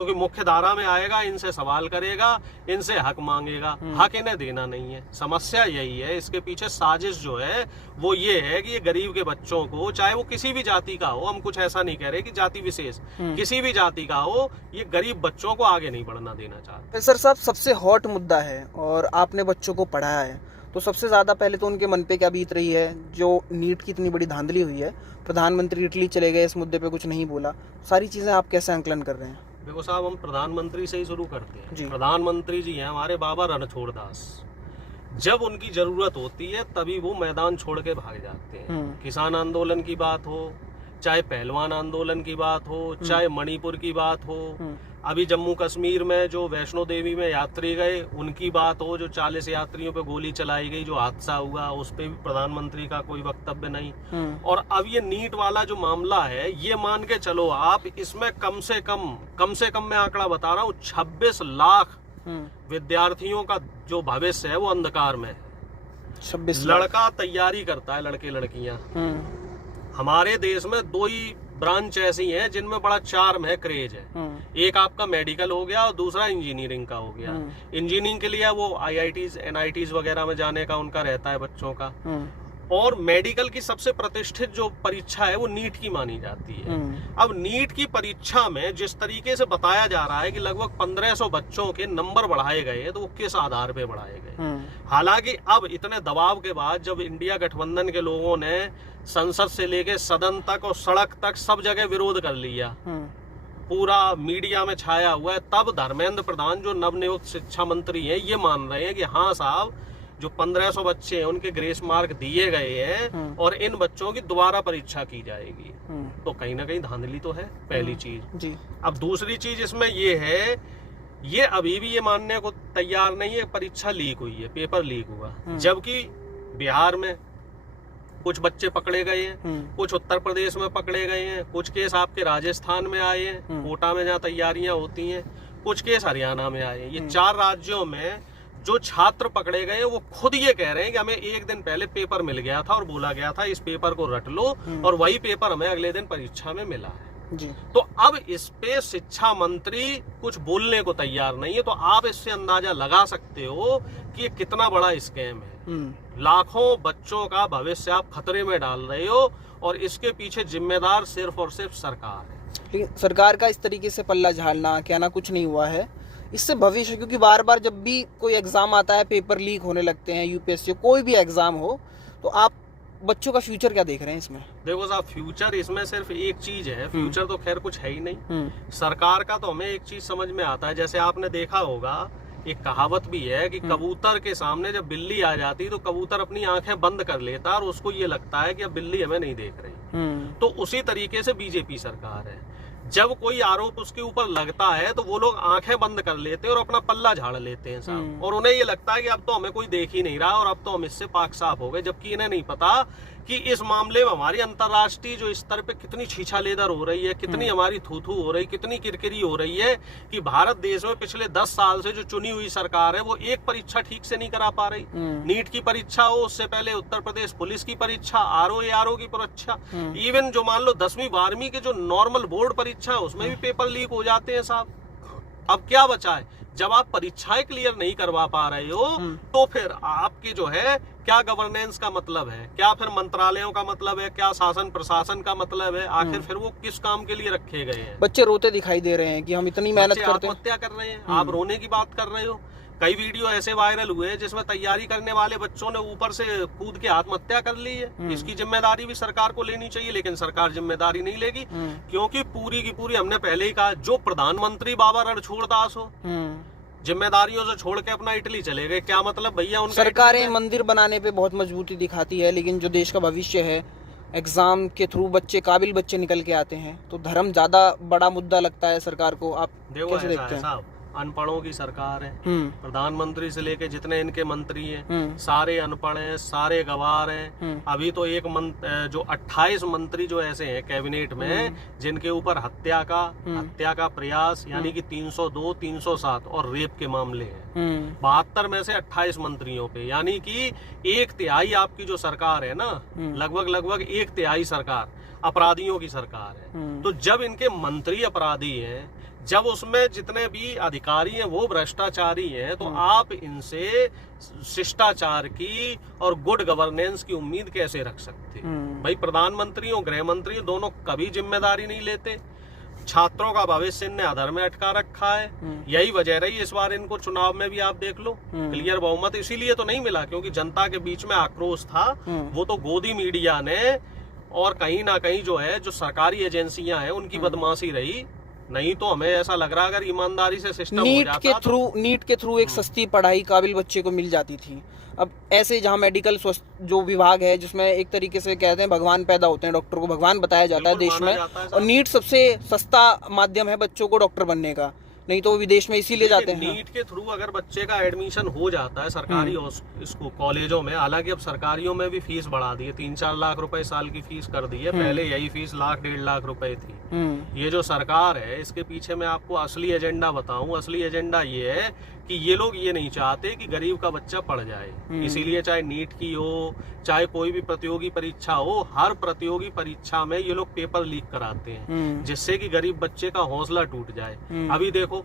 क्योंकि मुख्य धारा में आएगा, इनसे सवाल करेगा, इनसे हक मांगेगा। हक इन्हें देना नहीं है। समस्या यही है, इसके पीछे साजिश जो है वो ये है कि ये गरीब के बच्चों को, चाहे वो किसी भी जाति का हो, हम कुछ ऐसा नहीं कह रहे कि जाति विशेष, किसी भी जाति का हो, ये गरीब बच्चों को आगे नहीं बढ़ना देना चाहते। सर साहब, सबसे हॉट मुद्दा है और आपने बच्चों को पढ़ाया है, तो सबसे ज्यादा पहले तो उनके मन पे क्या बीत रही है? जो नीट की इतनी बड़ी धांधली हुई है, प्रधानमंत्री इटली चले गए, इस मुद्दे पे कुछ नहीं बोला, सारी चीजें आप कैसे आंकलन कर रहे हैं? देखो साहब, हम प्रधानमंत्री से ही शुरू करते हैं। प्रधानमंत्री जी हैं हमारे बाबा रणछोड़ दास। जब उनकी जरूरत होती है तभी वो मैदान छोड़ के भाग जाते हैं। किसान आंदोलन की बात हो, चाहे पहलवान आंदोलन की बात हो, चाहे मणिपुर की बात हो, अभी जम्मू कश्मीर में जो वैष्णो देवी में यात्री गए उनकी बात हो, जो 40 यात्रियों पे गोली चलाई गई, जो हादसा हुआ, उस पे भी प्रधानमंत्री का कोई वक्तव्य नहीं। और अब ये नीट वाला जो मामला है, ये मान के चलो आप, इसमें कम से कम मैं आंकड़ा बता रहा हूँ, 26 लाख विद्यार्थियों का जो भविष्य है वो अंधकार में है। 26 लड़का तैयारी करता है, लड़के लड़कियां। हमारे देश में 2 ही ब्रांच ऐसी हैं जिनमें बड़ा चार्म है, क्रेज है। एक आपका मेडिकल हो गया और दूसरा इंजीनियरिंग का हो गया। इंजीनियरिंग के लिए वो IITs NITs वगैरह में जाने का उनका रहता है बच्चों का। और मेडिकल की सबसे प्रतिष्ठित जो परीक्षा है वो नीट की मानी जाती है। अब नीट की परीक्षा में जिस तरीके से बताया जा रहा है कि लगभग 1500 बच्चों के नंबर बढ़ाए गए हैं, तो वो किस आधार पे बढ़ाए गए? हालांकि अब इतने दबाव के बाद जब इंडिया गठबंधन के लोगों ने संसद से लेके सदन तक और सड़क तक सब जगह विरोध कर लिया, पूरा मीडिया में छाया हुआ है, तब धर्मेंद्र प्रधान जो नवनियुक्त शिक्षा मंत्री हैं ये मान रहे हैं कि हाँ साहब, जो 1500 बच्चे हैं उनके ग्रेस मार्क दिए गए हैं और इन बच्चों की दोबारा परीक्षा की जाएगी। तो कहीं ना कहीं धांधली तो है, पहली चीज जी। अब दूसरी चीज इसमें ये है, ये अभी भी ये मानने को तैयार नहीं है परीक्षा लीक हुई है, पेपर लीक हुआ, जबकि बिहार में कुछ बच्चे पकड़े गए हैं, कुछ उत्तर प्रदेश में पकड़े गए हैं, कुछ केस आपके राजस्थान में आए हैं, कोटा में जहाँ तैयारियां होती हैं, कुछ केस हरियाणा में आए हैं। ये 4 राज्यों में जो छात्र पकड़े गए वो खुद ये कह रहे हैं कि हमें एक दिन पहले पेपर मिल गया था और बोला गया था इस पेपर को रट लो, और वही पेपर हमें अगले दिन परीक्षा में मिला है जी। तो अब इस पे शिक्षा मंत्री कुछ बोलने को तैयार नहीं है। तो आप इससे अंदाजा लगा सकते हो कि ये कितना बड़ा स्कैम है। लाखों बच्चों का भविष्य आप खतरे में डाल रहे हो और इसके पीछे जिम्मेदार सिर्फ और सिर्फ सरकार है। लेकिन सरकार का इस तरीके से पल्ला झाड़ना, कहना कुछ नहीं हुआ है, इससे भविष्य, क्योंकि बार बार जब भी कोई एग्जाम आता है पेपर लीक होने लगते हैं, UPSC कोई भी एग्जाम हो, तो आप बच्चों का फ्यूचर क्या देख रहे हैं इसमें? देखो साहब, फ्यूचर इसमें सिर्फ एक चीज है, फ्यूचर तो खैर कुछ है ही नहीं। सरकार का तो हमें एक चीज समझ में आता है, जैसे आपने देखा होगा एक कहावत भी है कि कबूतर के सामने जब बिल्ली आ जाती तो कबूतर अपनी आंखें बंद कर लेता और उसको ये लगता है कि अब बिल्ली हमें नहीं देख रही। तो उसी तरीके से बीजेपी सरकार है, जब कोई आरोप उसके ऊपर लगता है तो वो लोग आंखें बंद कर लेते हैं और अपना पल्ला झाड़ लेते हैं साहब, और उन्हें ये लगता है कि अब तो हमें कोई देख ही नहीं रहा और अब तो हम इससे पाक साफ हो गए, जबकि इन्हें नहीं पता कि इस मामले में हमारी अंतर्राष्ट्रीय जो स्तर पे कितनी छीछा लेदर हो रही है, कितनी हमारी थू-थू हो रही, कितनी किरकिरी हो रही है कि भारत देश में पिछले 10 साल से जो चुनी हुई सरकार है वो एक परीक्षा ठीक से नहीं करा पा रही। नीट की परीक्षा हो, उससे पहले उत्तर प्रदेश पुलिस की परीक्षा, RO की परीक्षा, इवन जो मान लो 10वीं 12वीं के जो नॉर्मल बोर्ड परीक्षा उसमें भी पेपर लीक हो जाते हैं साहब। अब क्या बचा है? जब आप परीक्षाएं क्लियर नहीं करवा पा रहे हो तो फिर आपके जो है क्या गवर्नेंस का मतलब है, क्या फिर मंत्रालयों का मतलब है, क्या शासन प्रशासन का मतलब है, आखिर फिर वो किस काम के लिए रखे गए हैं? बच्चे रोते दिखाई दे रहे हैं कि हम इतनी मेहनत करते हैं, आत्महत्या कर रहे हैं। आप रोने की बात कर रहे हो, कई वीडियो ऐसे वायरल हुए हैं जिसमें तैयारी करने वाले बच्चों ने ऊपर से कूद के आत्महत्या कर ली है। इसकी जिम्मेदारी भी सरकार को लेनी चाहिए, लेकिन सरकार जिम्मेदारी नहीं लेगी, क्योंकि पूरी की पूरी, हमने पहले ही कहा, जो प्रधानमंत्री बाबा रणछोड़ दास हो, जिम्मेदारियों से छोड़ के अपना इटली चले गए। क्या मतलब भैया? उनका सरकारें मंदिर बनाने पे बहुत मजबूती दिखाती है, लेकिन जो देश का भविष्य है, एग्जाम के थ्रू बच्चे, काबिल बच्चे निकल के आते हैं, तो धर्म ज्यादा बड़ा मुद्दा लगता है सरकार को। आप कैसे देखते हैं? अनपढ़ों की सरकार है, प्रधानमंत्री से लेके जितने इनके मंत्री हैं सारे अनपढ़ हैं, सारे गवार हैं। अभी तो जो 28 मंत्री जो ऐसे हैं कैबिनेट में जिनके ऊपर हत्या का प्रयास यानी कि 302, 307 और रेप के मामले हैं। 72 में से 28 मंत्रियों पे, यानी कि 1/3 आपकी जो सरकार है ना, लगभग 1/3 सरकार अपराधियों की सरकार है। तो जब इनके मंत्री अपराधी हैं, जब उसमें जितने भी अधिकारी हैं वो भ्रष्टाचारी हैं, तो आप इनसे शिष्टाचार की और गुड गवर्नेंस की उम्मीद कैसे रख सकते? भाई प्रधानमंत्री और गृह मंत्री दोनों कभी जिम्मेदारी नहीं लेते। छात्रों का भविष्य इनने अधर में अटका रखा है। यही वजह रही इस बार इनको चुनाव में भी आप देख लो क्लियर बहुमत इसीलिए तो नहीं मिला क्योंकि जनता के बीच में आक्रोश था। वो तो गोदी मीडिया ने और कहीं ना कहीं जो है जो सरकारी एजेंसियां हैं उनकी बदमाशी रही। नहीं तो हमें ऐसा लग रहा अगर ईमानदारी से सिस्टम नीट के थ्रू एक सस्ती पढ़ाई काबिल बच्चे को मिल जाती थी। अब ऐसे जहाँ मेडिकल जो विभाग है जिसमें एक तरीके से कहते हैं भगवान पैदा होते हैं, डॉक्टर को भगवान बताया जाता है देश में, और नीट सबसे सस्ता माध्यम है बच्चों को डॉक्टर बनने का, नहीं तो वो विदेश में इसीलिए जाते हैं। नीट के थ्रू अगर बच्चे का एडमिशन हो जाता है सरकारी इसको कॉलेजों में, हालांकि अब सरकारियों में भी फीस बढ़ा दी है, 3-4 लाख रुपए साल की फीस कर दी है। पहले यही फीस 1-1.5 लाख रुपए थी। ये जो सरकार है इसके पीछे मैं आपको असली एजेंडा बताऊं। असली एजेंडा ये है कि ये लोग ये नहीं चाहते कि गरीब का बच्चा पढ़ जाए। इसीलिए चाहे नीट की हो चाहे कोई भी प्रतियोगी परीक्षा हो, हर प्रतियोगी परीक्षा में ये लोग पेपर लीक कराते हैं जिससे कि गरीब बच्चे का हौसला टूट जाए। अभी देखो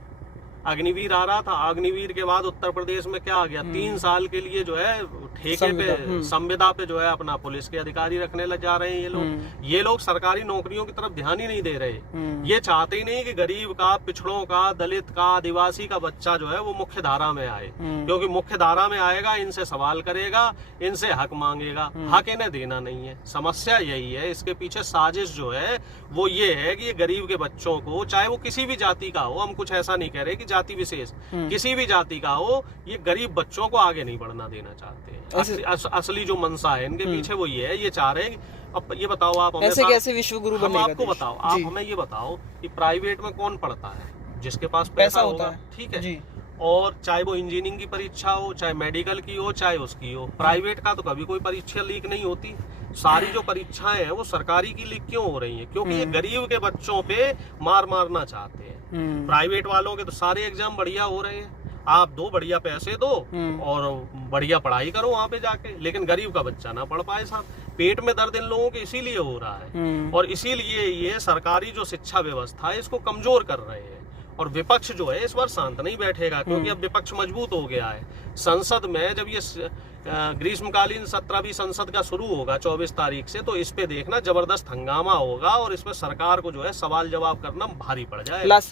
अग्निवीर आ रहा था, अग्निवीर के बाद उत्तर प्रदेश में क्या आ गया, 3 साल के लिए जो है ठेके पे संविदा पे जो है अपना पुलिस के अधिकारी रखने लग जा रहे हैं। ये लोग सरकारी नौकरियों की तरफ ध्यान ही नहीं दे रहे। ये चाहते ही नहीं कि गरीब का, पिछड़ों का, दलित का, आदिवासी का बच्चा जो है वो मुख्य धारा में आए, क्योंकि मुख्य धारा में आएगा इनसे सवाल करेगा, इनसे हक मांगेगा। हक इन्हें देना नहीं है। समस्या यही है, इसके पीछे साजिश जो है वो ये है कि ये गरीब के बच्चों को, चाहे वो किसी भी जाति का हो, हम कुछ ऐसा नहीं कह रहे कि जाति विशेष, किसी भी जाति का हो, ये गरीब बच्चों को आगे नहीं बढ़ना देना चाहते हैं। असली जो मनसा है इनके पीछे वो ये है, ये चाह रहे हैं। अब ये बताओ आप हमें ऐसे कैसे विश्व गुरु बनेगा देश? आपको बताओ, आप हमें ये बताओ कि प्राइवेट में कौन पढ़ता है? जिसके पास पैसा होगा, ठीक है। और चाहे वो इंजीनियरिंग की परीक्षा हो, चाहे मेडिकल की हो, चाहे उसकी हो, प्राइवेट का तो कभी कोई परीक्षा लीक नहीं होती। सारी जो परीक्षाएं हैं वो सरकारी की लीक क्यों हो रही हैं? क्योंकि ये गरीब के बच्चों पे मारना चाहते हैं। प्राइवेट वालों के तो सारे एग्जाम बढ़िया हो रहे हैं, आप दो बढ़िया पैसे दो और बढ़िया पढ़ाई करो वहां पे जाके, लेकिन गरीब का बच्चा ना पढ़ पाए साहब। पेट में दर्द इन लोगों के इसीलिए हो रहा है, और इसीलिए ये सरकारी जो शिक्षा व्यवस्था है इसको कमजोर कर रहे हैं। और विपक्ष जो है इस बार शांत नहीं बैठेगा, क्योंकि अब विपक्ष मजबूत हो गया है। संसद में जब ये ग्रीष्मकालीन सत्र भी संसद का शुरू होगा 24 तारीख से, तो इस पे देखना जबरदस्त हंगामा होगा और इसमें सरकार को जो है सवाल जवाब करना भारी पड़ जाएगा।